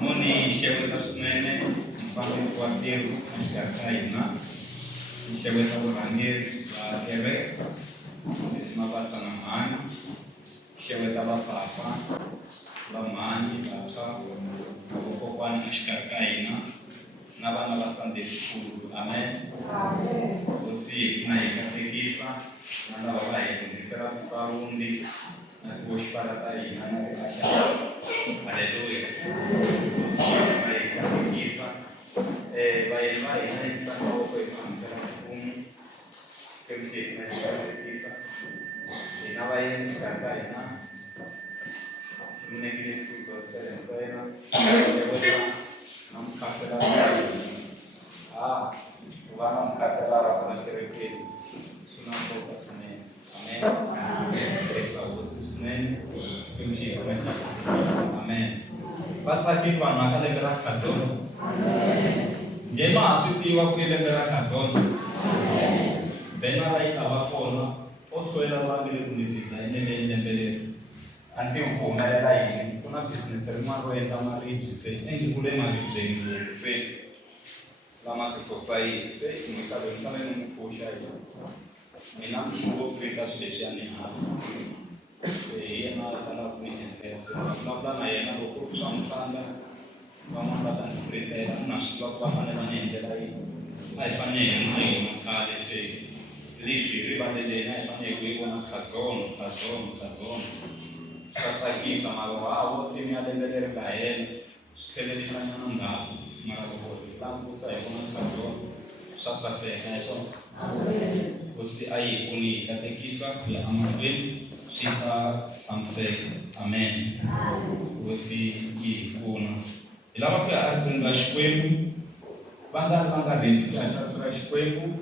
Moni sheweza swinene mfambisi wa timu ashikaina sheweza urangeri wa tere mabasa na maana sheweza bapapa bamani bata uko kwani ashikaina n'abana ba Sunday school. Amen. Usi na ikatekisa na babaye kundisera kusarundi na kushparata ina na kasha. Haleluya. Usi na ikatekisa baye na insana uko ifamtera kumu kemshi na ikatekisa ina baye nishaka ina mnegile kutoa sana namkasela Tuhan mkasela kuna serikali tunapoka tume amen pesa usine kumshi amen bata kipa na kale kala kaso amen jema asukiwa kwile kala kaso amen bena lai abapona osoela wangile kundiza ene mbele anti ukona lai kuna business rimaro enda marriage se engi kule marriage se lama ke society se imekalo kama ni mfosha hiyo mina mshuo kwenda special ni hapa yeye na kana kuendelea labda na yeye na kwa msanda kama labda ni kwenda na shida kwa fanya wanaendelea hivi haifanye nini mkale se lisi ribadele na haifanye kwa na kazono sasa kisa maro timu ya dembele bae skele disanya nanga maro tangu sasa kuna kazo sasa seheso amen usi ai uni katekisa ya amabin sita samse amen usi ikuna ilawa kwa asunda shkwebu banda vitu ya shkwebu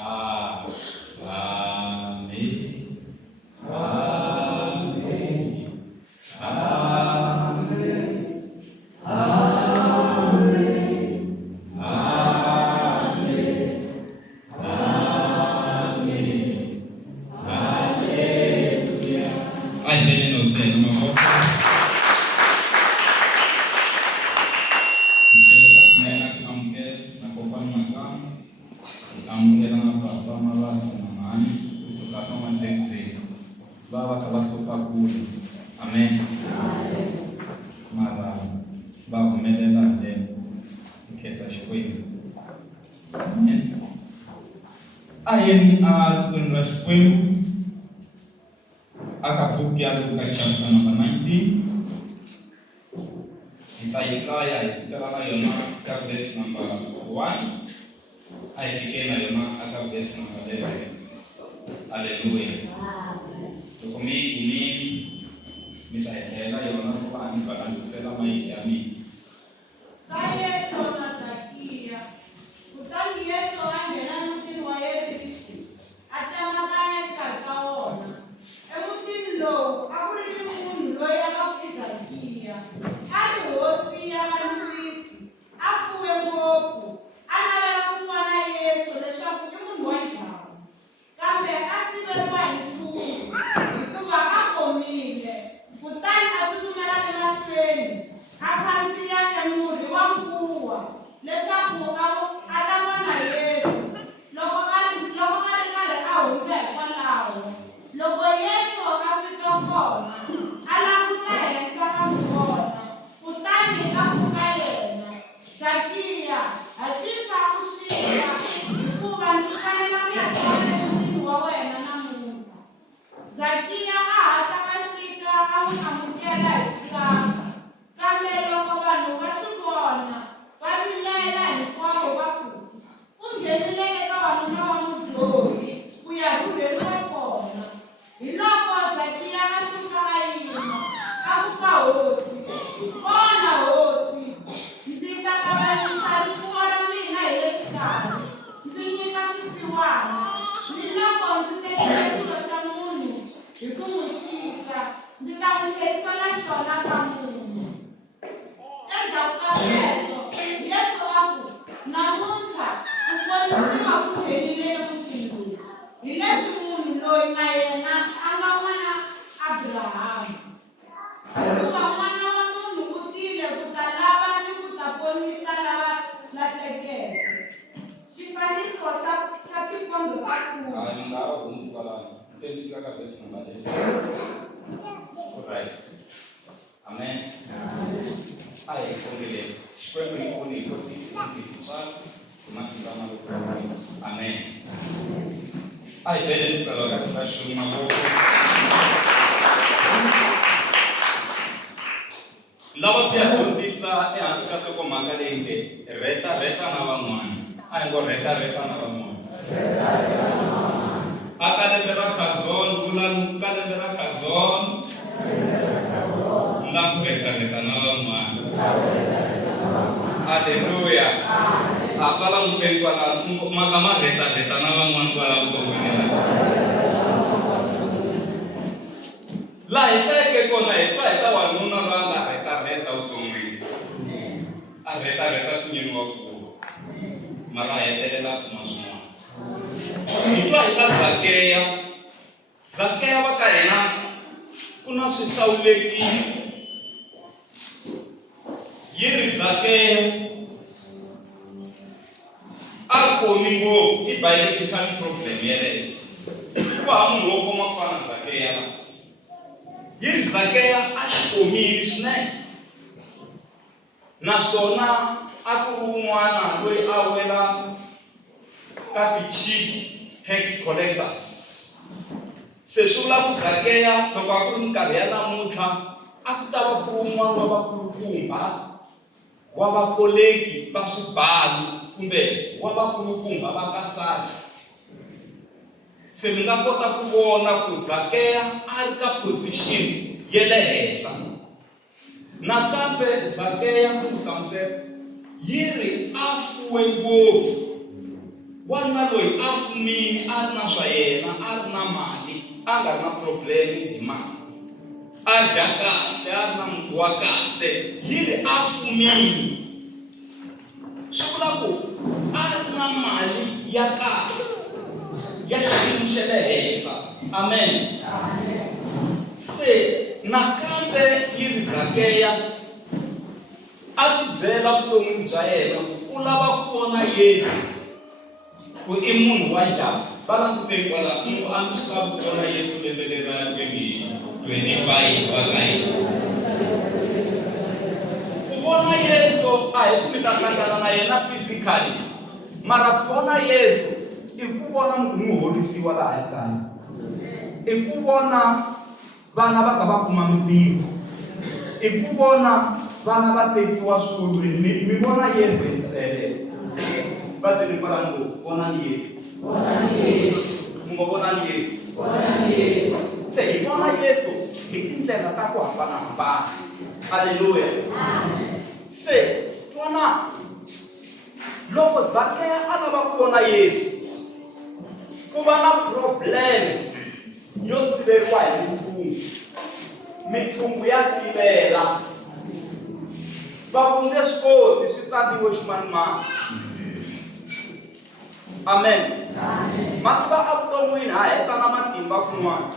amen akapukia Luka chapter number 19 Isaya isikala yona ka verse number 1 aifike na yona aka verse number 11 haleluya tukumi ini mitaela yona kwa balance sela maiki ami kaya sona zakia utani Yesu angena mtini wa Yesu atamaganya shikaona emutini lo akuliti munhu loyi akakuzakia ari hosi yavanuvisi afuwe ngopfu analava kufana Yesu leswaku I munhu wa xihawu kambe asiveriwa hi nchumu hikuva akhomile kutani a tsutsumela emahlweni a khandziya emurhi wa nkuwa leswaku a ta vona Yesu loko a ri karhi a hundza hikwalaho loko Yesu a fika kona a languta henhla ka vona kutani a pfuka yena Zakiya hatlisa u xika hikuva ndzi fanele ku ya tshama emutini wa wena namuntlha Zakiya a hatla a xika a n'wi amukela hi tlanga kambe loko vanhu va swi vona va vilela hinkwavo va ku u nghenile eka wanuna wa mudloyi ku ya rhurheriwa kona hi loko Zakiya a suka a yima vele nitsala katika shuma maboko. Lava pia kutisa ehansi ka nhlokomhaka leyi nge reta na van'wana. A hi ngo reta na van'wana. A ka lembe ra Khazon, vula ka lembe ra Khazon. Na ku reta na van'wana. Haleluya. A ka languteni kwala ma reta na van'wana kwala vuton'wini. Laha hi hlayeke kona hi ta wanuna va nga reta vuton'wini. A reta sinyeni wa kulu. Mara hetelela kuma swin'wana. Hi twa hi ta Zakeya va ka hina ku na swihlawulekisi. Yi ri Zakeya a khomi ngopfu i biological problem yeleyo. Ku hava munhu wo khoma ku fana na Zakeya. Yi ri Zakeya a xi khomile swinene. Naswona a ku ri un'wana loyi a wela ka ti-chief tax collectors. Se swi vula ku Zakeya loko a ku ri minkarhi ya namuntlha a ku ta va ku ri un'wana wa vakulukumba wa vakoleki va swibalo kumbe wa vakulukumba va ka SARS. Se mi nga kota ku vona ku Zakeya a ri ka position ya le henhla. Nakambe Zakeya ku hlamusela yi ri a fuwe ngopfu. Wanuna loyi a fumile a ri na swa yena, a ri na mali, a nga ri na problemi hi mali. A dya kahle, a ri na muti wa kahle, yi ri a fumile. Swi vula ku a ri na mali ya kahle, ya xiyimo xa le henhla. Amen. Se nakambe yi ri Zakeya a ti byela vuton'wini bya yena u lava ku vona Yesu. Ku i munhu wa njhani? Va languteni kwala munhu a ndzi swi lava ku vona Yesu lembe leri ra 2025 va ka hina. Ku vona Yesu a hi ku mi ta hlangana na yena physically, mara ku vona Yesu i ku vona munhu horisiwa laha ekaya. I ku vona vana va ka va kuma mintirho. I ku vona vana va tekiwa swikolweni. Mi vona Yesu hi ndlela. Va tele kwala ngo vona Yesu. Mungo vona Yesu. Se hi vona Yesu hi tindlela ta ku hambanahambana. Haleluya. Se twana loko Zakeya a lava ku vona Yesu, ku va na problem yo siveriwa hi mitshungu. Mitshungu ya sivela. Va ku nge swi koti swi tsariwe ximanimani. Amen. Matimba a vuton'wini ha heta na matimba kun'wana.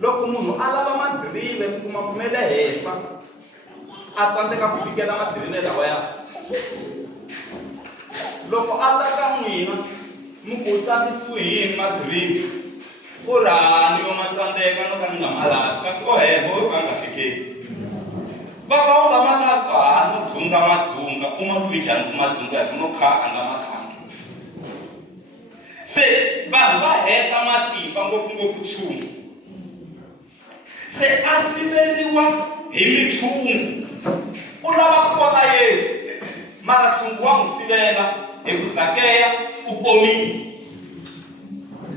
Loko munhu a lava madirile mi kuma ku me le henhla, a tsandzeka ku fikela madirile lawaya. Loko a ta ka n'wina mi ku tsandzisiwe hi yini madirile, ku rani yo ma tsandzeka no ka ni nga ma lavi, kasi o hebo a nga fikeli. Va u nga ma lavi ku no dzunga madzunga u ma twi njhani ku madzunga hi ku no kha a nga ma khangi. Se vanhu va heta matimba ngopfungopfu tshungu. Se a siveriwa hi mitshungu. U lava ku vona Yesu, mara tshungu wa n'wi sivela hi ku Zakeya u komile.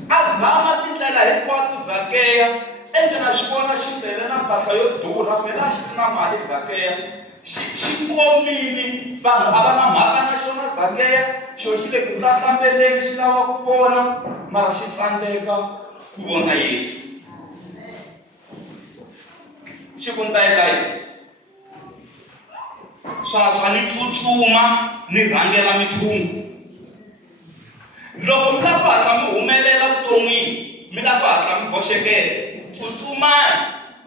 A zama tindlela hinkwato Zakeya, ende na xi vona xi tele na mpahla yo durha, phela xi ri na mali Zakeya. Xi komile, vanhu a va na mhaka na xona Zakeya. Xo xi le ku hlambeleni xi lava ku vona, mara xi tsandzeka ku vona Yesu. Xi ku ndzayilayi swa ni tsutsuma ni rhangela mitshungu. Loko mi lava ku hatla mi humelela vuton'wini, mi lava ku hatla mi boxekela, tsutsumani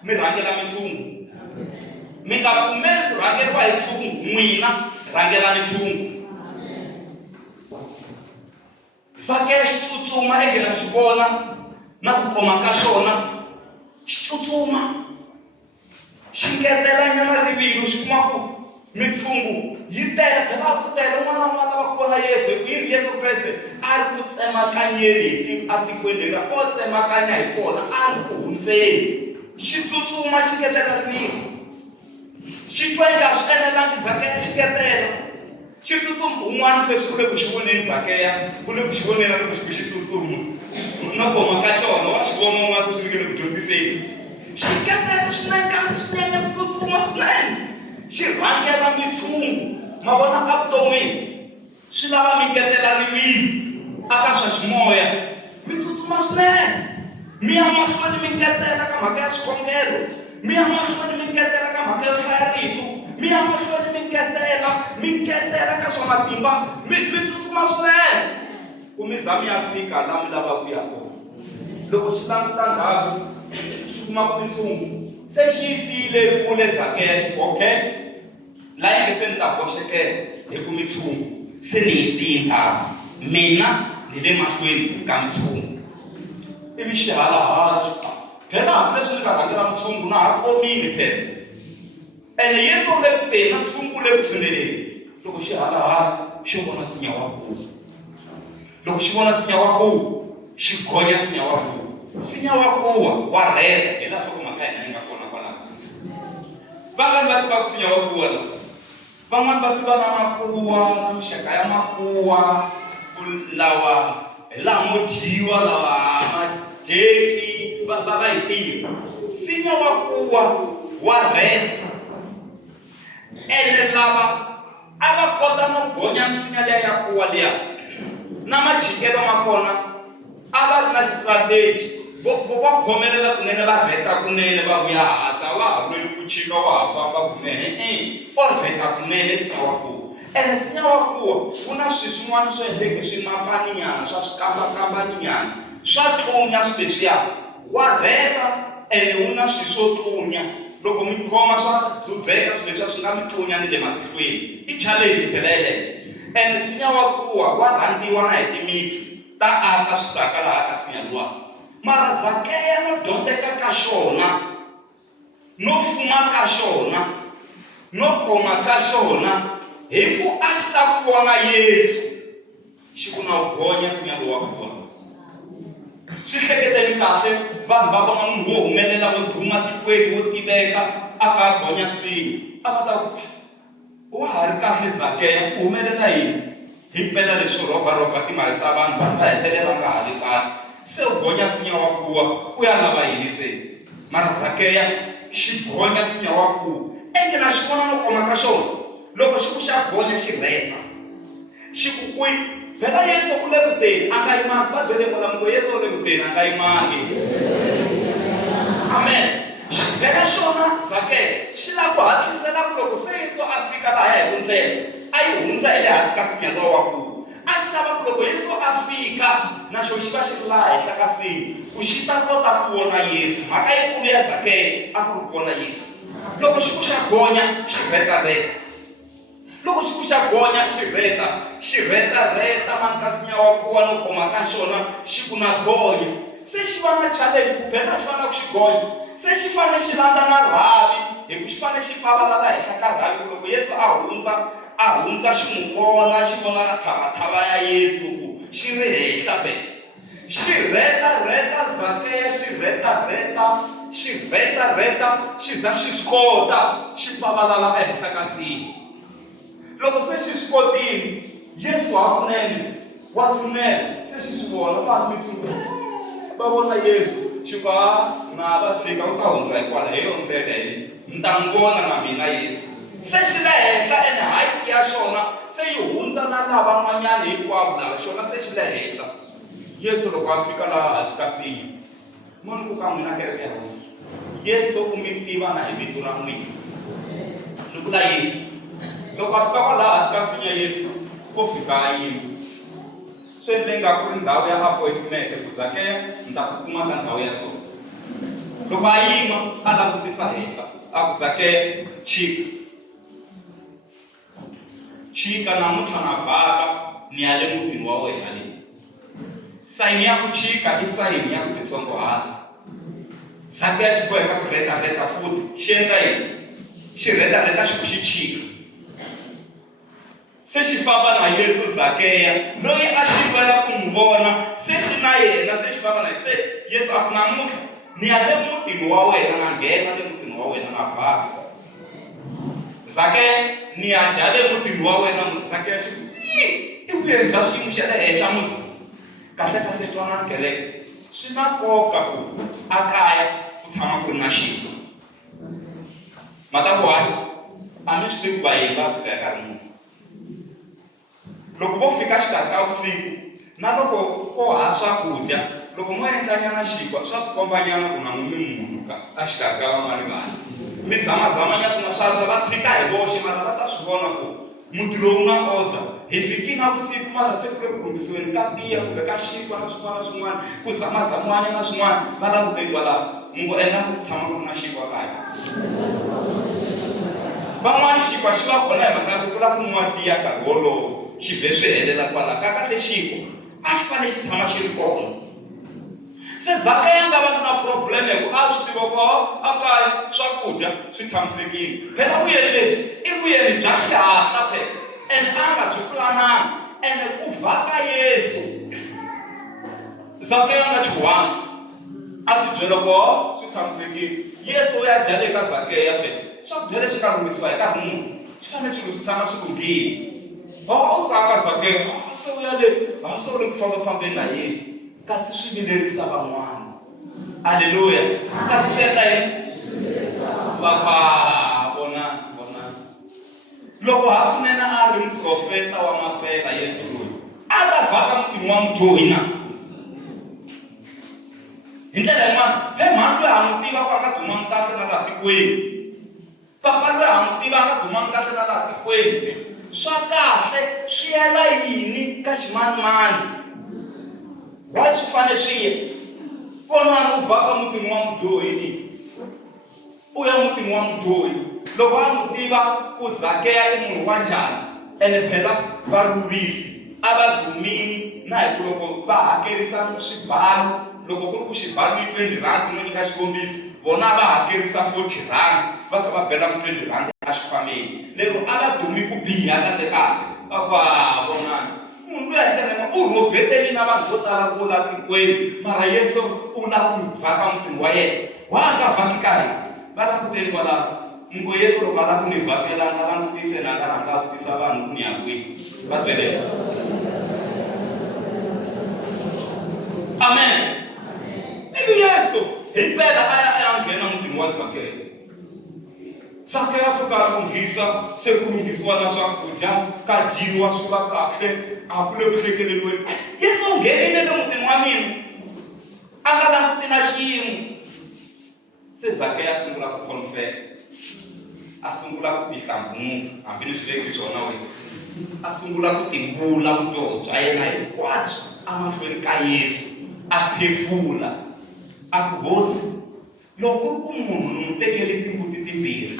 mi rhangela mitshungu. Mi nga pfumeli ku rhangeriwa hi ntshungu, n'wina rhangela mitshungu. Zakeya xi tsutsuma enge na xi vona na ku khoma ka xona, xi tsutsuma xi ngetela nyana rivilo xi kuma ku mitshungu yi tele phela ku tele n'wana n'wana va ku vona Yesu hi Yesu Kreste a ri ku tsemakanyeni atikweni ra o tsemakanya hi kona a ri ku hundzeni xi tsutsuma xi ngetela rifu xi twa nga swi enelangi Zakeya xi ngetela xi tsutsuma un'wana sweswi u le ku xi voneni Zakeya u le ku xi voneni loko xi tsutsuma no koma ka xona wa xi vona un'wana sweswi le ku dyondziseni xi ngetela swinene swinene ku tsutsuma swinene xi rhangela mitshungu ma vona evuton'wini swi lava mi ngetela rivilo aka swa ximoya mi tsutsuma swinene mi ya mahlweni mi ngetela ka mhaka ya xikhongelo mi ya mahlweni mi ngetela ka mhaka yo hlaya rito mi ya mahlweni mi ngetela ka swa matimba mi tsutsuma swinene ku mi za mi ya fika laha mi lava ku ya kona loko xi languta ndhawu xi kuma ku mitshungu se xi yisile kule Zakeya xi okay laha yi nge se ni ta boxekela hi ku mitshungu se ni yisile ndhawu mina ni le mahlweni ka mitshungu ivi xi halahala phela hambileswi ni nga rhangela mitshungu na ha komile phela ene Yesu u le ku teni na ntshungu u le ku tshuneleni loko xi halahala xi vona nsinya wa kulu loko xi vona nsinya wa kulu xi gonya nsinya wa kulu nsinya wa kuwa wa rheta hi laha swa ku mhaka hina yi nga kona kwalaho van'wani va tiva ku nsinya wa kuwa la van'wani va tiva na makuwa na mixaka ya makuwa lawa hi laha mo dyiwa lawa majeki va hi tiva nsinya wa kuwa wa rheta ene lava a va kota no gonya nsinya liya ya kuwa liya na majikelo ma kona a va ri na strategy va khomelela kunene va rheta kunene va vuya hansi va ha lweli ku chika wa ha famba kunene o rheta kunene nsinya wa kuwa ene nsinya wa kuwa ku na swilo swin'wana swo endleke swimapaninyana swa swikambakambaninyana swa tlunya swi leswiya wa rheta ene wu na swilo swo tlunya loko mi khoma swa dzudzeka swilo leswiya swi nga mi tlunya ni le matihlweni i challenge phela yeleyo ene nsinya wa kuwa wa rhandziwa na hi timitsu ta aka swisaka laha ka nsinya luwa mara Zakeya no dyondzeka ka xona no fuma ka xona no khoma ka xona hi ku a xi ta ku vona Yesu xi ku na u gonya nsinya luwa kuwa swi hleketeni kahle vanhu va vona munhu wo humelela wo duma tikweni wo tiveka a ka gonya nsinya a va ta ku wa ha ri kahle Zakeya ku humelela yini hi mpela leswi robarobha timali ta vanhu vanhu va hetelela nga ha ri kahle se u gonya nsinya wa kuwa u ya lava yini se mara Zakeya xi gonya nsinya wa kuwa ende na xi vona no khoma ka xona loko xi ku xa gonya xi rheta xi ku kwi phela Yesu u le ku teni a nga yimangi va byele kwalamu ku Yesu u le ku teni a nga yimangi amen phela xona Zakeya xi lava ku hatlisela ku loko se Yesu a fika laha hi vundlela a yi hundza hi le hansi ka nsinya lowa wa kuwa a xi lava ku loko Yesu a fika na xona xi va xi ri laha henhla ka nsinya ku xi ta kota ku vona Yesu mhaka yikulu ya Zakeya a ku ri ku vona Yesu loko xi ku xa gonya xi rhetarheta loko xi ku xa gonya xi rhetarheta manka nsinya wa kuwa no khoma ka xona xi ku na gonya se xi va na challenge ku phela xi fanele ku xi gonya se xi fanele xi landza na rhavi hi ku xi fanele xi pavalala henhla ka rhavi ku loko Yesu a hundza xi n'wi vona xi vona na thavathava ya Yesu ku xi ri henhla be xi rhetarheta Zakeya xi rhetarheta xi za xi swi kota xi pavalala ehenhla ka nsinya loko se xi swi kotile Yesu hakunene wa tshunela se xi swi vona vanhu mitshungu va vona Yesu xi ku na va tshika u ta hundza hikwalaho hi yona ndlela leyi ni ta n'wi vona na mina Yesu se xi le henhla ene height ya xona se yi hundza na lavan'wanyana hinkwavo lava xona se xi le henhla Yesu loko a fika laha hansi ka nsinya munhu ku ka n'wina kereke ya hosi Yesu u mi tiva na hi vito ra n'wina ni vula Yesu loko a fika kwalaha hansi ka nsinya Yesu ko fika a yima swi endle nga ku ri ndhawu ya appointment ku Zakeya ni ta ku kuma ka ndhawu ya so loko a yima a langutisa henhla a ku Zakeya chika namuntlha na bhaka ni ya le mutini wa wena leyi sayini ya ku chika i sayini ya ku titsongohata Zakeya xi boheka ku rhetarheta futhi xi endla yini xi rhetarheta xi ku xi chika se xi famba na Yesu Zakeya loyi a xivela ku n'wi vona se xi na yena se xi famba na se Yesu a ku namuntlha ni ya le mutini wa wena na nghena le mutini wa wena na vhaka Zakeya ni ya dya le mutini wa wena Zakeya xi i vuye bya xiyimo xa le henhla musi kahle twana kereke swi na nkoka ku a kaya ku tshama ku ri na xinkwa mhaka ku hayi a mi swi tivi ku vayeni va fika hi nkarhi muni loko vo fika xikarhi ka vusiku na loko ko ha swakudya loko mo endlanyana xinkwa swa tikombanyana ku na n'wi munhu a xikarhi ka van'wani vanhu mi zamazamanya swina swa va tshika hi voxe mara va ta swi vona ku muti lowu na order hi fiki na vusiku mara se ku le ku rhumisiweni ka tiya kumbe ka xinkwa na swin'wana na swin'wana ku zamazamanya na swin'wana va la ku tetiwa laha mi ngo endla ku tshama ku ri na xinkwa kaya van'wani xinkwa xi va kona hi mhaka ku lava ku nwa tiya nkarhi wolowo xi vhe swi helela kwalaho ka kahle xinkwa a xi fanele xi tshama xi ri kona se Zakeya nga va na problem hi ku a swi tiva ku a kaya swakudya swi tshamisekile phela vuyeli lebyi i vuyeli bya xihatla phela and a nga byi pulananga ene ku vhaka Yesu Zakeya nga chuwanga a ti byela ku swi tshamisekile Yesu u ya dya le ka Zakeya phela swakudya leswi nga lunghisiwa hi nkarhi muni swi fanele swi tshama swi lunghile u tsaka Zakeya se u ya le se u le ku fambafambeni na Yesu kasi swi vilerisa van'wana haleluya kasi swi endla yini vona loko hakunene a ri muprofeta wa mampela Yesu loyi a ta vhaka mutini wa mudyohi na hi ndlela yin'wana he mhani loyi ha n'wi tiva ku a nga dumangi kahle na laha tikweni papa loyi ha n'wi tiva a nga dumangi kahle na laha tikweni swa kahle swi yela yini ka ximanimani why swi fanele swi ye vona u vhaka mutini wa mudyohi u ya mutini wa mudyohi loko a n'wi tiva ku Zakeya i munhu wa njhani ene phela varhurhisi a va dumini na hi ku loko va hakerisa swibalo loko ku ri ku xibalo yi 20 rand no nyika xikombiso vona a va hakerisa 40 rand va kha va bela ku 20 rand a xifambeni lero a va dumi ku biha kahle kahle vonani munhu loyi a ndlela u rhobeteli na vanhu vo tala ku la tikweni mara Yesu u la ku vhaka mutini wa yena wa nga vhaki kahle va la ku teli kwalaho ngo Yesu loko a la ku ni vhakela nga langutise na nga rhanga a vutisa vanhu ku ni ya kwihi va twelela amen ivi Yesu hi mpela a ya nghena mutini wa Zakeya Zakeya fika a lunghisa se ku lunghisiwa na swakudya ka dyiwa swi va kahle a ku le ku hlekeleliweni Yesu nghenile le mutini wa mina a nga languti na xiyimo se Zakeya a sungula ku confess a sungula ku tihlambuka hambileswi veki swona wena a sungula ku timbula vutomi bya yena hinkwabyo amahlweni ka Yesu a phefula a ku hosi loko ku munhu ni n'wi tekele timbuti timbirhi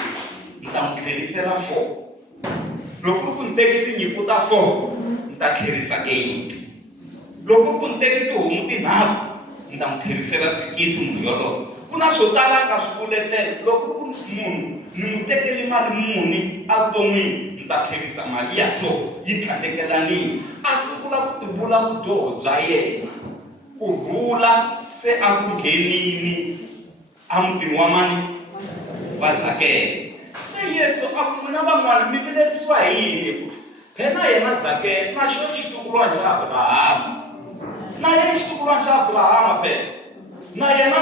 ni ta n'wi tlherisela 4 loko ku ni teke tinyimpfu ta 4 ni ta tlherisa 8 loko ku ni teke tihomu tinharhu ni ta n'wi tlherisela 6 munhu yolowo ku na swo tala ka swi vuletela loko ku munhu ni n'wi tekele mali muni evuton'wini ni ta tlherisa mali ya so yi tlhandlekelanile a sungula ku tivula vudyoho bya yena kurhula se a ku nghenini a mutini wa mani wa Zakeya se Yesu a ku n'wina van'wana mi vilerisiwa hi yini phela yena Zakeya na xo xitukulwana xa Abrahama na yena xitukulwana xa Abrahama phela na yena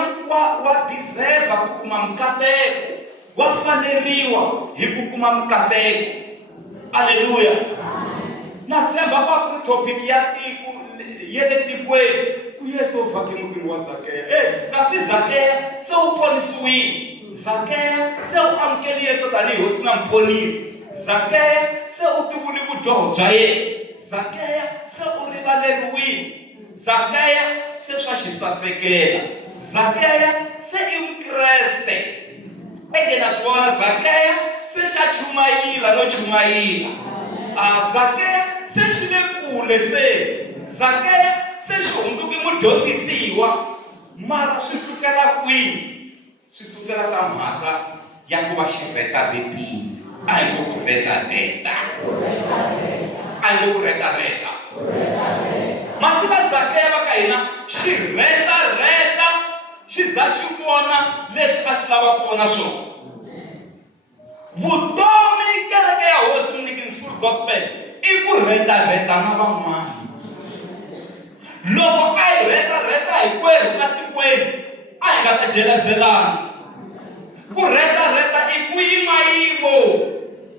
wa deserve ku kuma mikateko wa faneriwa hi ku kuma mikateko aleluya na tshemba pa ku topic ya tiko yele tikweni ku Yesu vhake mutini wa Zakeya kasi Zakeya se u ponisiwile Zakeya se u amukeli Yesu tanihi hosi na mponisi Zakeya se u tivuli vudyoho bya yena Zakeya se u rivaleriwile Zakeya se swa xisasekela Zakeya se i Mukreste na swivona Zakeya se xa chumayila no chumayila Zakeya se xi le kule se Zakeya se xi hunduke mudyondzisiwa mara swi sukela kwihi swi sukela ka mhaka ya ku va xi reta betini a hi ku retadeta a le ku reta mativa Zakeya va ka hina xi reta xi za xi vona leswi a xi lava ku vona swona. Vutomi kereke ya Hosi Mnikinis Full Gospel i ku reta na van'wana. Loko a hi reta hinkwerhu ka tikweni a hi nga ta jelezelana. Ku reta i ku yimayimo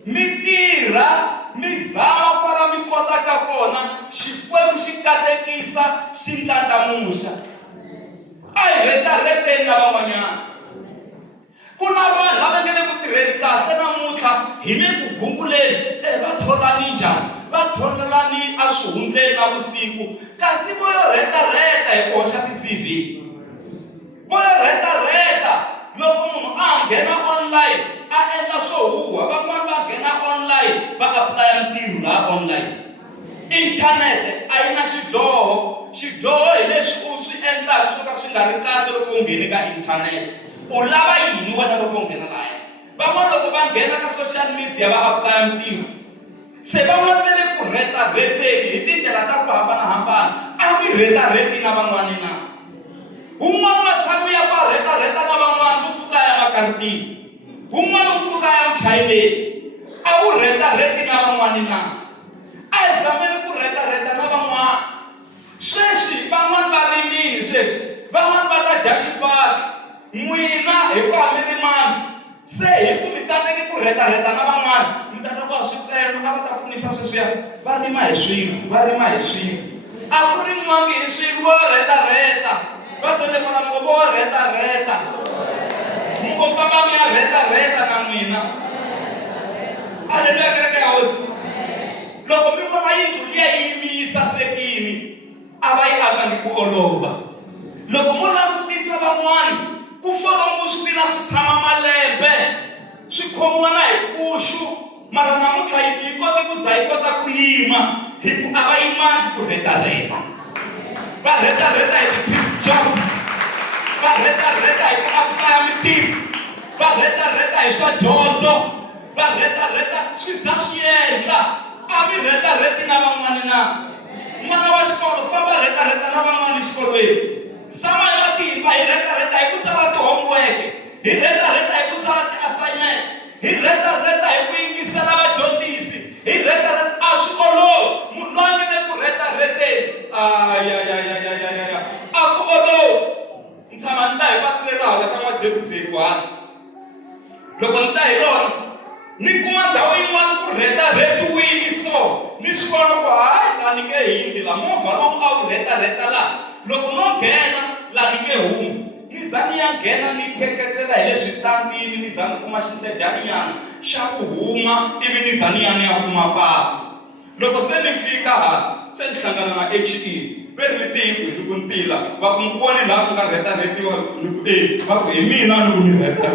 mi tirha mi zama kwala mi kotaka kona xikwembu xi katekisa xi ndlandlamuxa. A hi reteni na van'wanyana. Ku na vanhu lava nge le ku tirheni kahle namuntlha hi le ku gunguleni va tholani njhani, va tholelani a swihundleni na vusiku, kasi vo yo reta hi ku hoxa ti-CV. Vo yo reta loko munhu a nghena online a endla swo huhwa, van'wana va nghena online va apulaya ntirho laha online. Inthanete a yi na xidyoho hi leswi u swi endlaka swo ka swi nga ri kahle loko u nghene ka inthanete. U lava yini wena loko u nghena lahaya? Van'wana loko va nghena ka social media va apulaya ntirho, se van'wana va le ku reteni hi tindlela ta ku hambanahambana. A mi reti na van'wana na. Un'wana matshangu ya ku reta na van'wana ku pfuka ya makaritini, un'wana u pfuka ya muchayeleni. A wu reti na van'wana na. A hi zameni ku reta na van'wana. Sweswi van'wana va rimini, sweswi van'wana va ta dya xifaki, n'wina hi ku hambi mani. Se hi ku mi tsandzeki ku reta na van'wana, mi ta ta ku switsema a va ta pfunisa sweswiya, va rima hi swilo. A ku rimiwangi hi swilo, vo reta. Va tole kona loko vo reta. Mo famba mi ya reta na n'wina. Haleluya kereke ya Hosi. Loko mi vona yindlu liya yi sasekini, a va yi akangi ku olova. Loko mo langutisa van'wana ku folomo switina swi tshama malembe, swi khomiwa na hi kuxu, mara namuntlha yi kote ku za yi kota ku yima hi ku a va yimangi ku reta. Va reta hi ti-job, va reta hi ku apulaya mitirho, va reta hi swa dyondzo, va reta swi za swi endla. A mi reti na van'wana na. N'wana wa xikolo famba reta na van'wana xikolweni. Zama hi matimba hi reta hi ku tsala ti-homework, hi reta hi ku tsala ti-assignment, hi reta hi ku yingisela vadyondzisi, hi reta a swikolweni. Munhu loyi a nge le ku reteni a ku olovi. Ni tshama ni ta hi patu leri hala ka N'wadzekudzeku hala. Loko ni ta hi rona ni kuma ndhawu yin'wana ku retiwile so ni swi vona ku hayi laha ni nge himbi la movha lowu a wu reta laha. Loko no nghena laha ni nge humi, ni za ni ya nghena ni keketsela hi le switandini, ni za ni kuma xindedyanyana xa ku huma, ivi ni za ni ya kuma papa. Loko se ni fika hala se ni hlangana na HE, ve ri mi tihi kwini ku ntila, va ku mi voni laha ku nga retiwa, ni ku va ku hi mina ni ku ni reta.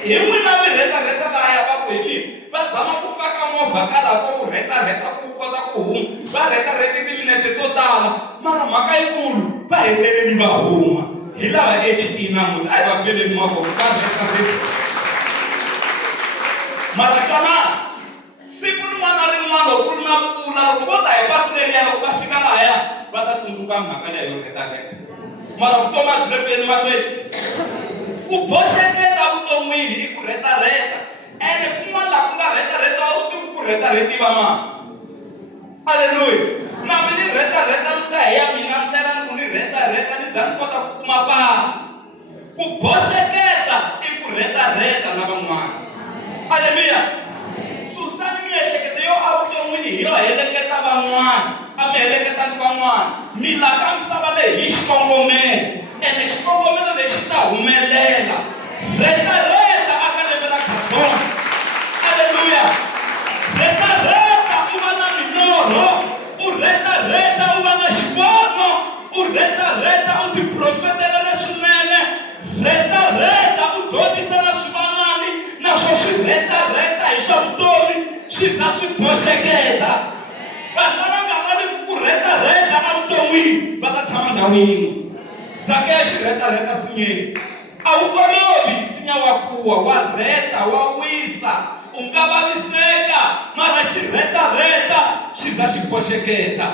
Hi n'wina mi reta lahaya va kwelini, va zama ku faka movha ka laha ko wu reta ku kota ku huma, va reta timinetse to tala, mara mhaka yikulu va heteleli va huma. Hi lava HE namuntlha a hi va veleni mavoko ka reta. Mara kana siku rin'wana na rin'wana loko ku ri na mpfula, loko vo ta hi patu leriya, loko va fika lahaya va ta tsundzuka mhaka leyo reta. Mara vutomi a byi le ku yeni mahlweni. Ku boxekela vuton'wini i ku reta ene kun'wana laha ku nga reta a wu swi tivi ku retiwa mani. Haleluya. Na mi ni reta swi ta hi ya mina ndlela ni ku ni reta ni za ni kota ku kuma pala. Ku boxekela i ku reta na van'wana. Haleluya. Susani miehleketo yo a vuton'wini hi yo heleketa van'wana, a mi heleketani van'wana. Mi la ka misava leyi hi xikongomelo, ene xikongomelo lexi ta humelela. Reta aka lembe ra Gabon. Haleluya. Reta u va na milorho, u reta u va na xivono, u reta u tiprofetela leswinene, reta u dyondzisa na swivanani, naswo swi reta hi swa vutomi swi za swi boxeketa. Vanhu lava nga lavi ku reta evuton'wini va ta tshama ndhawu yin'we. Zakeya xi reta sinyeni, a wu olovi sinya nsinya wa kuwa, wa reta, wa wisa, u nga vaviseka, mara xi reta xi za xi boxeketa.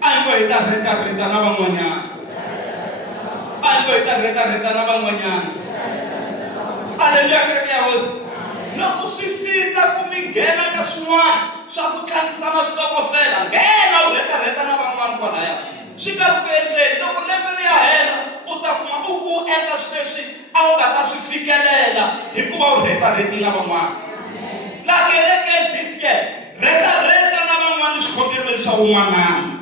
A hi ngo hi ta reta na van'wanyana. A hi ngo hi ta reta na van'wanyana. Aleluya, kereke ya Hosi. Loko swi fika ku mi nghena ka swin'wana swa ku tlangisa na switokofela, nghena u reta na van'wana kwalaya. Swi nga ri ku endleni, loko lembe ri ya hela u ta kuma u ku endla swi leswi a wu nga ta swi fikelela hikuva u reta na van'wana. La kerekeni this year, reta na van'wana xikhokelweni xa vun'wanani.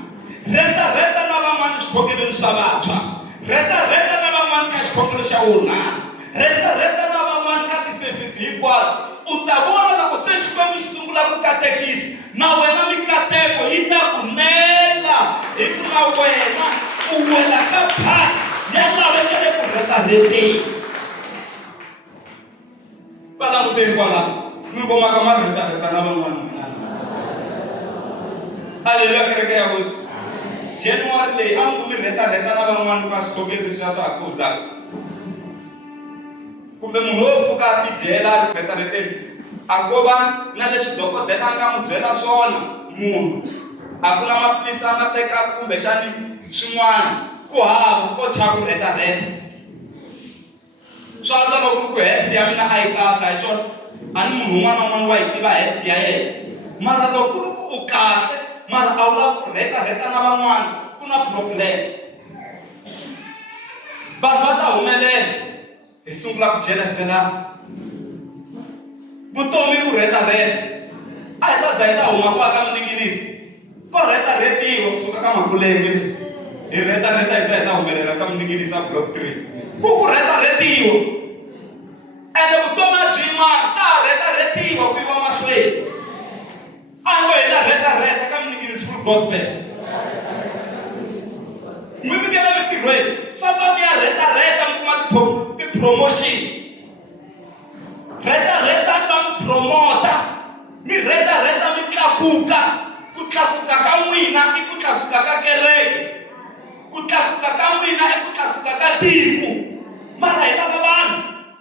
Reta na van'wana xikhokelweni xa vantshwa. Reta na van'wana ka xikhokelo xa vunharhu. Reta na van'wana ka tisevhisi hinkwato. U ta vona loko se Xikwembu xi sungula ku katekisa, na wena mikateko yi ta ku nela hikuva wena u wela ka phati ya lavekele ku reteni. Va languteni kwalaho, mi komaka ma reta na van'wana. Aleluya, kereke ya Hosi. January leyi a ku mi reta na van'wana ka xitokisi xa swakudya. Kumbe munhu wo pfuka a tidyela a ri reteni, a ko va na leswi dokodela a nga n'wi byela swona munhu. A ku na maphilisi a ma tekaka kumbexani swin'wana, ku hava ko chava ku reta. Sweswo loko ku health ya mina a yi kahle hi swona, a ni munhu un'wana na un'wana wa yi tiva health ya yena. Mara loko u kahle mara a wu lavi ku reta na van'wana, ku na problem. Vanhu va ta humelela hi sungula ku jelaselana. Vutomi ku reta. A hi ta za hi ta huma kwa ka miningirisi. Ko retiwa kusuka ka makulenge. Hi reta hi za hi ta humelela ka miningirisi a block 3. Ku retiwa. Ende vutomi byi yimana ta retiwa ku yiwa mahlweni. A ngo hi ta reta ka miningirisi full gospel. Mi mikela mitirhweni, famba mi ya reta mi kuma promotion. Reta ta mi promota. Mi reta mi tlakuka. Ku tlakuka ka n'wina i ku tlakuka ka kereke. Ku tlakuka ka n'wina i ku tlakuka ka tiko. Mara hi lava vanhu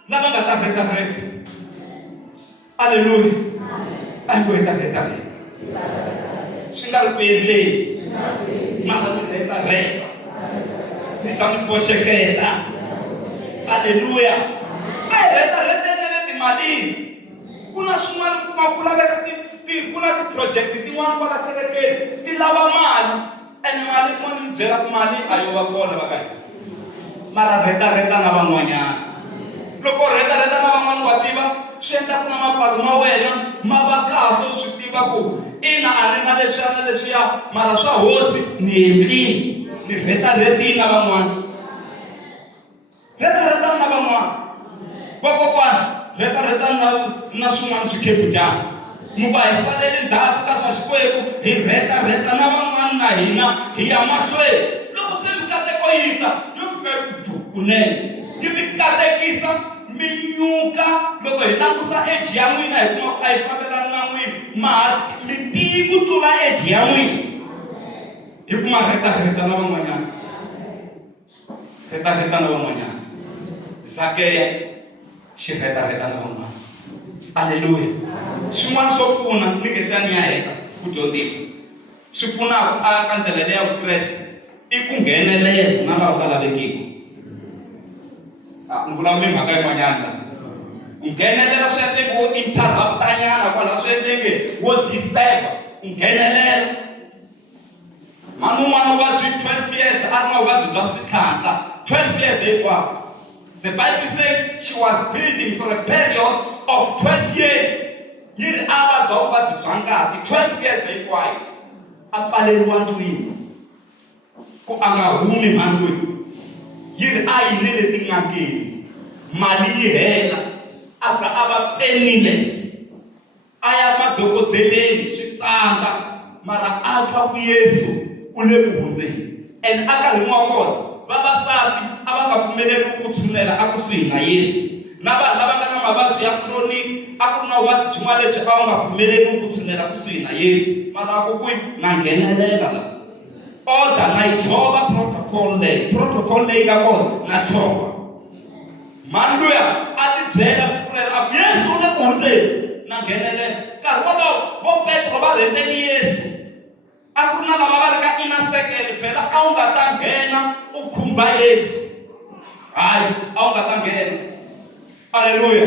lava nga ta reta. Aleluya. A hi ngo hi ta reta. Swi nga ri ku endleni. Mara mi reta. Ni sa mi boxeketa. Aleluya. A hi reta na le timalini. Ku na swin'wana ku laveka ku na ti-project tin'wana kwala kerekeni ti lava mali. Ene mali yin'wana mi byela ku mali a yo va kona va ka hina. Mara reta na van'wanyana. Loko reta na van'wana wa tiva swi endla ku na mapatu ma wena ma va kahle u swi tiva ku ina a ri na leswiya mara swa Hosi ni endlini. Ni reta na van'wana. Reta na van'wana. Vakokwana, reta na swin'wana swikhepu dyana. Mi va hi saleli ndzhaku ka swa Xikwembu, hi reta na van'wana na hina hi ya mahlweni. Loko se mikateko yi ta, yo fika yi ku kunene. Yi mi katekisa, mi nyuka, loko hi tlakusa age ya n'wina hi kuma a hi fambelani na n'wina. Mara mi tiyi ku tlula age ya n'wina. Hi kuma reta na van'wanyana. Reta na van'wanyana. Zakeya xi reta na van'wana. Aleluya. Swin'wana swo pfuna ni nge se ni ya heta ku dyondzisa. Swi pfunaka a ka ndlela leyi ya Vukreste i ku nghenelela na lava va lavekiki. Ni vulavula mhaka yin'wanyana. Ku nghenelela swi endleke wo interrupt-nyana kwala swi endleke wo disturb. Ku nghenelela. Mani un'wana u vabyi 12 years a ri na vuvabyi bya switlhanta. 12 years hinkwawo. The Bible says she was bleeding for a period of 12 years. Yi ri a vabya vuvabyi bya ngati 12 years hinkwayo. A pfaleriwa ndlwini. Ku a nga humi mhandlweni. Yi ri a yinele tin'angeni. Mali yi hela. A za a va penniless. A ya madokodeleni swi tsandza. Mara a twa ku Yesu u le ku hundzeni. And a karhini wa kona vavasati a va nga pfumeleli ku tshunela a kusuhi na Yesu. Na vanhu lava nga na mavabyi ya chronic a ku na vuvabyi byin'wana lebyi a va nga pfumeleli ku tshunela kusuhi na Yesu. Mara a ku kwihi na nghenelela la. Order na yi tshova protocol leyi nga kona na tshova. Mani luya a ti byela siku lero a Yesu u le ku hundzeni na nghenelela. Nkarhi wolowo vo Petro va rheteni Yesu. A ku ri na lava va ri ka inner circle phela a wu nga ta nghena u khumba Yesu. Hayi, a wu nga ta nghena. Haleluya.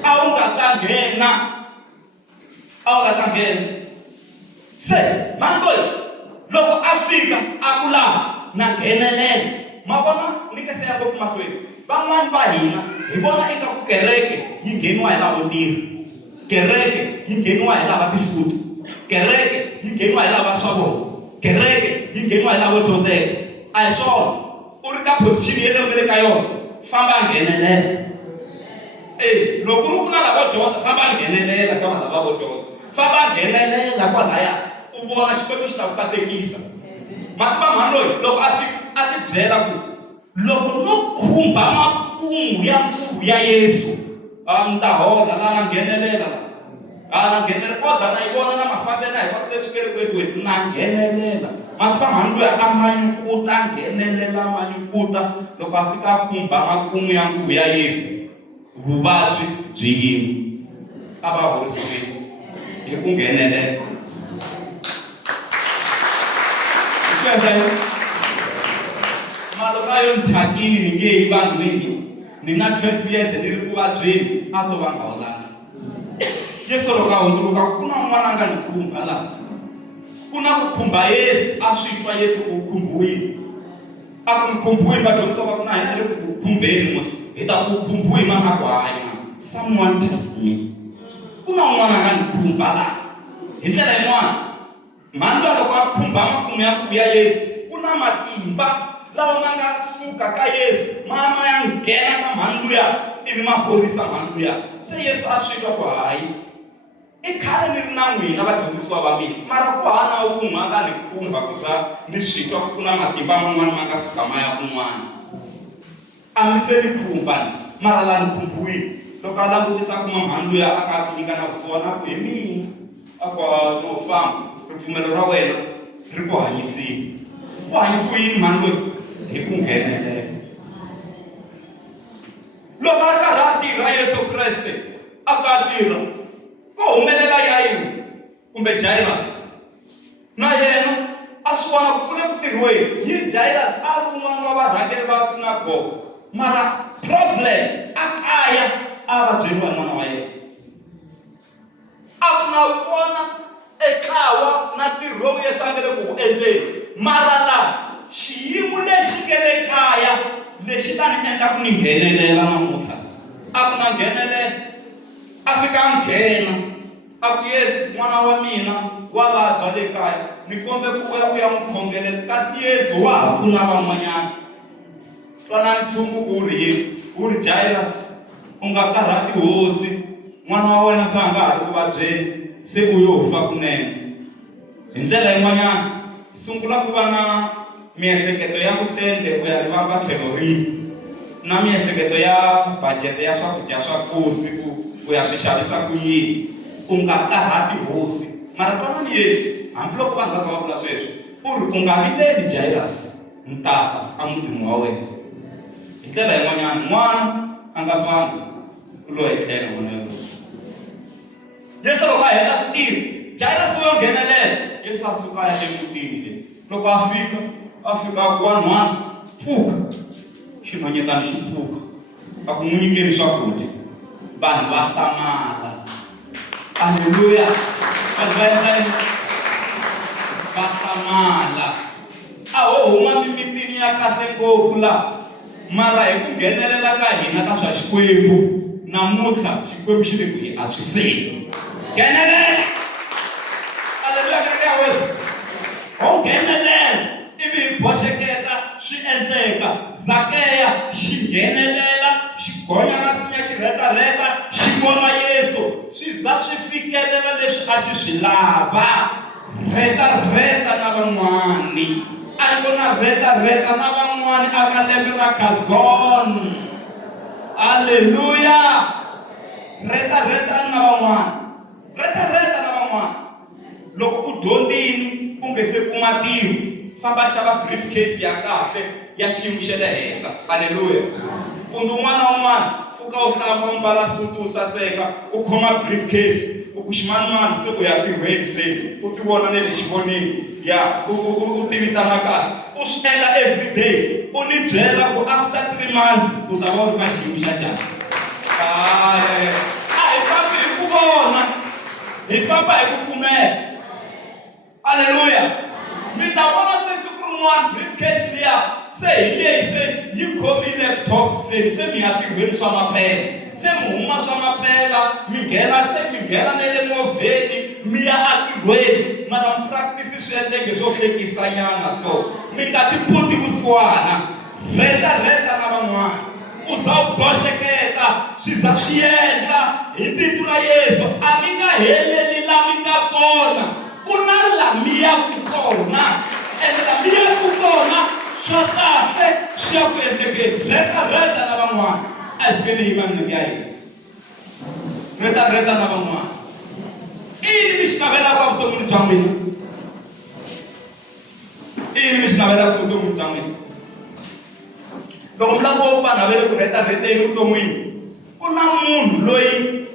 A wu nga ta nghena. A wu nga ta nghena. Se mani loyi loko a fika a ku lava na nghenelela. Ma vona ni ke se ya ngopfu mahlweni. Van'wani va hina hi vona eka ku kereke yi ngheniwa hi lavo tirha. Kereke yi ngheniwa hi lava tifuta. Kereke yi ngheniwa hi lava swa vona. Kereke yi ngheniwa hi lavo dyondzeka. A hi swona. U ri ka position ya le ka yona, famba nghenelela. Loko u ri ku na lavo dyondza, famba nghenelela ka lava vo dyondza. Famba nghenelela kwalaya u vona Xikwembu xi ta ku katekisa. Mativa mhani loyi loko a fika a ti byela ku loko no khumba makungu ya nkhuvo ya Yesu, ni ta hola la na nghenelela. Na nghenelela oda na yi vona na mafambelo na hi va leswi kerekweni na nghenelela. Mativa mhani loyi a manyukuta nghenelela manyukuta loko a fika a khumba makungu ya nkhuvo ya Yesu, vuvabyi byi yima. A va horisiwile hi ku nghenelela. Malo ka yo nthakini ni nge yi vanhwini ni na 12 years ni ri ku vabyeni a to va nga holanga. Yesu loko a hundzuluka ku na n'wana nga ni khumba laha. Ku na ku khumba Yesu, a swi twa Yesu ku khumbiwile. A ku ni khumbiwile vadyondzisa va ku na hina le ku khumbeni mos hi ta ku khumbiwi mana ku hanya. Someone touched me. Ku na n'wana nga ni khumba laha. Hi ndlela yin'wana mhani loyi loko a khumba makumu ya nkhuvo ya Yesu ku na matimba lawa ma nga suka ka Yesu ma ya nghena ka mhani luya ivi ma horisa mhani luya. Se Yesu a swi twa ku hayi i khale ni ri na n'wina vadyondzisiwa va mina, mara ku hana wun'we a nga ni khumba ku za ni swi twa ku na matimba man'wana ma nga suka ma ya kun'wana. A mi se ni khumba mara la ni khumbiwile. Loko a langutisa ku mhani luya a ka ti nyika na vusiwana ku hi mina a ku no famba ripfumelo ra wena ri ku hanyisile. Ku hanyisiwe yini mhani loyi? Hi ku nghenelela. Loko a karhi a tirha Yesu Kreste a ka tirha ko humelela Yairo kumbe Jairus, na yena a swi vona ku le ku tirhiweni hi Jairus a ri un'wana wa varhangeri va sinagoga, mara problem a kaya a vabyeriwa n'wana wa yena. A ku na vona etlawa na ntirho lowu Yesu a nga le ku wu endleni, mara laha xiyimo lexi nga le kaya lexi ta ni endla ku ni nghenelela namuntlha. A ku na nghenelela, a fika a nghena a ku Yesu n'wana wa mina wa vabya le kaya, ni kombe ku ya ku ya n'wi khongelela. Kasi Yesu wa ha pfuna van'wanyana. Twanani nchumu ku ri yini? Ku ri Jairus u nga karhati hosi, n'wana wa wena se a nga ha ri ku vabyeni, se u yo fa kunene. Hi ndlela yin'wanyana sungula ku va na miehleketo ya ku tende ku ya rivamba tlhelo rihi, na miehleketo ya budget ya swakudya swa kosi ku ya swi xavisa ku yini. U nga karhati hosi, mara twanani Yesu hambiloko vanhu va kha va vula sweswo u ri u nga vileli Jairus, ni ta ta a mutini wa wena. Hi ndlela yin'wanyana n'wana a nga fambi u lo etlela n'wana yoloye. Yesu loko a heta ku tirha Jairus u yo nghenelela. Yesu a suka a ya emutini le. Loko a fika ku vanhwana pfuka xinhwanyetana xi pfuka a ku n'wi nyikeni swakudya, vanhu va hlamala. Haleluya. Va hlamala. A ho huma mimitini ya kahle ngopfu laha, mara hi ku nghenelela ka hina ka swa Xikwembu namuntlha Xikwembu xi le ku hi antswiseni. Nghenelela. Haleluya ka ya wena. Ho nghenelela ivi hi boxeketa swi endleka. Zakeya xi nghenelela xi gonya na sinya xi rhetarheta xi vona Yesu, swi za swi fikelela leswi a xi swi lava. Rhetarheta na van'wani, a yi vona rhetarheta na van'wani aka lembe ra Gazon. Haleluya. Rhetarheta na van'wani, rhetarheta na van'wani. Loko u dyondzini u nge se kuma ntirho, famba xava briefcase ya kahle ya xiyimo xa le henhla. Haleluya. Ku Quando uma fuka o mbala sutu saseka, o khoma briefcase, o kushimana se ku ya tirweni se, u ti vona nele xivonini, ya u tivitana kahle. U swi endla every day. U ni byela ku after 3 months u ta va u ri ka xiyimo xa njhani. Hi fambi hi ku vona, hi famba hi ku pfumela. Hallelujah. Mi ta vona se siku rin'wana briefcase liya se hi leyi se yi khomi laptop se mi ya tirhweni swa maphela. Se mi huma swa maphela, mi nghena na le movheni, mi ya atirhweni. Mara mi practice swiendleke swo hlekisanyana so. Mi nga ti puti vusiwana. Reta na van'wana. U za u boxeketa, swi za swi endla hi vito ra Yesu. A mi nga heleli la mi nga kona. Ku na la mi ya ku kona. Ene la mi ya ku kona swa kahle swi ya ku endlekeni. Reta na van'wana. A swi nge yi vanhu ya hina. Reta na van'wana. Ini mi xi navelaka vuton'wini bya n'wina? Ini mi xi navelaka vuton'wini bya n'wina? Loko mi lava ku va navele ku reta evuton'wini, ku na munhu loyi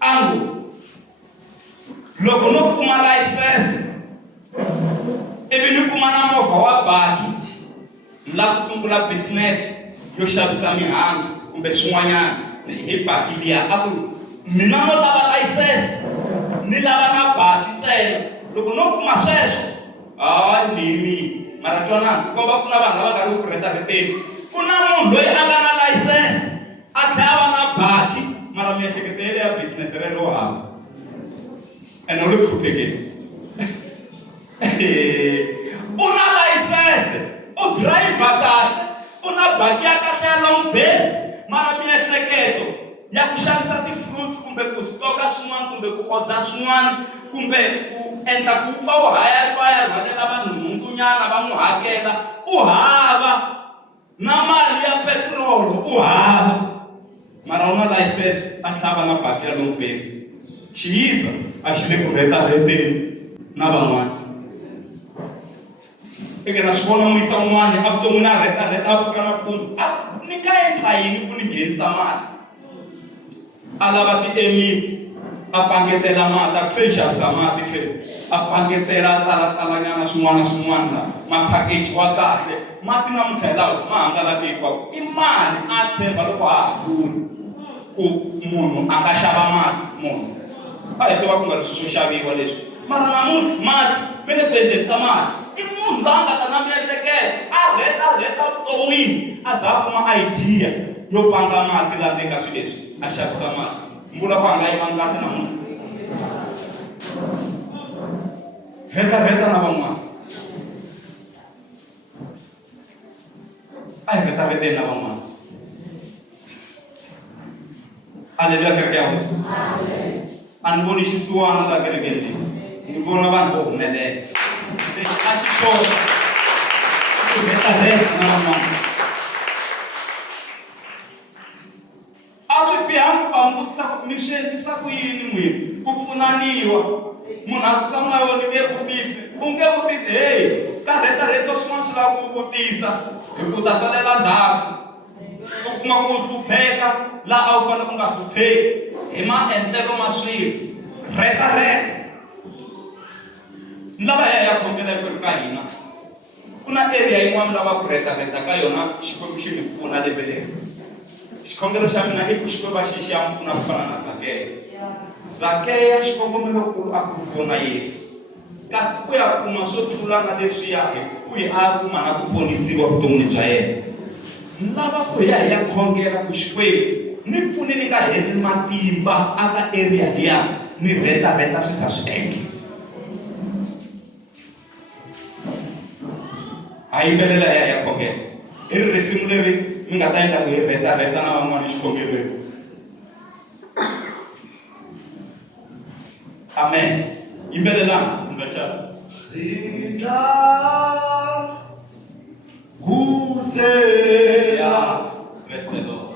a ngo loko no kuma layisense ivi ni kuma na movha wa baki, ni lava ku sungula business yo xavisa mihandzu kumbe swin'wanyana hi baki liya. A ku mina no lava layisense, ni lava na baki ntsena. Loko no kuma sweswo, nimi mara twanana komba ku na vanhu lava nga ri ku reta-reteni. Ku na munhu loyi a nga na layisense a tlhela va na baki mara miehleketo yele ya business rero hava ene u le ku hluphekeni. U na layisense, u driver kahle, u na baki ya kahle ya long base mara miehleketo ya ku xavisa ti-fruits kumbe ku stoka swin'wana kumbe ku order swin'wana kumbe ku endla ku pfa u hayariwaya rhwalela vanhu nhungunyana va n'wi hakela. U hava na mali ya petrolo, u hava mara u na layisense a tlhava na baki ya long base. Xiyisa a xi le ku reta-reteni na van'wana. Eke na swi vona n'wisa un'wana evuton'wini a reta a vuka nampundzu, ni nga endla yini ku ni nghenisa mali? A lava ti-emili, a pangetela mati, a ku se xavisa mati se a pangetela a tsalatsalanyana swin'wana na swin'wana maphakeji wa kahle. Mati na mutlhela ma hangalake hinkwako. I mali a tshemba loko a ha pfuna ku munhu a nga xava mati munhu. A hi tiva ku nga ri swilo swo xaviwa leswi. Mara namuntlha mali mi le ku endleni ka mali. I munhu loyi a nga ta na miehleketo, a reta vuton'wini, a za a kuma idea yo panga mati laha ndzeni ka swilo leswi, a xavisa mali. Mbula ku a nga yimangi kahle namuntlha. Reta na van'wana. A hi reta-reteni na van'wana. Haleluya, kereke ya hosi. A ni voni xisiwana laha kerekeni leyi. Ni vona vanhu vo humelela. Lexi a xi xona ku reta na van'wana. A swi bihangi ku va mi vutisa ku mi swi endlisa ku yini n'wina? Ku pfunaniwa. Munhu a susa moya wo ni nge vutisi. U nge vutisi, ka reta-reta swin'wana swi lava ku vutisa. Hi ku ta salela ndzhaku. U kuma ku hlupheka laha a wu fanele u nga hlupheki hi maendlelo ma swilo. Reta. Ni lava hi ya khongela hikwenu ka hina. Ku na area yin'wana mi lava ku reta ka yona, Xikwembu xi mi pfuna leveleni. Xikhongelo xa mina i ku Xikwembu xi ya mi pfuna ku fana na Zakeya. Zakeya xikongomelo a ku vona Yesu. Kasi ku ya kuma swo tlula na leswiya hi ku a kuma na ku ponisiwa vuton'wini bya yena. Ni lava ku ya hi ya khongela ku Xikwembu ni pfune ni nga heli matimba aka area liya, ni reta swi sa swi endla. A yimbelela ya khongela. I risimu leri mi nga ta endla ku hi reta na van'wana xikhongelweni. Amen. Yimbelelana ngachana. Zita Hussein. Yeah. Bless the Lord.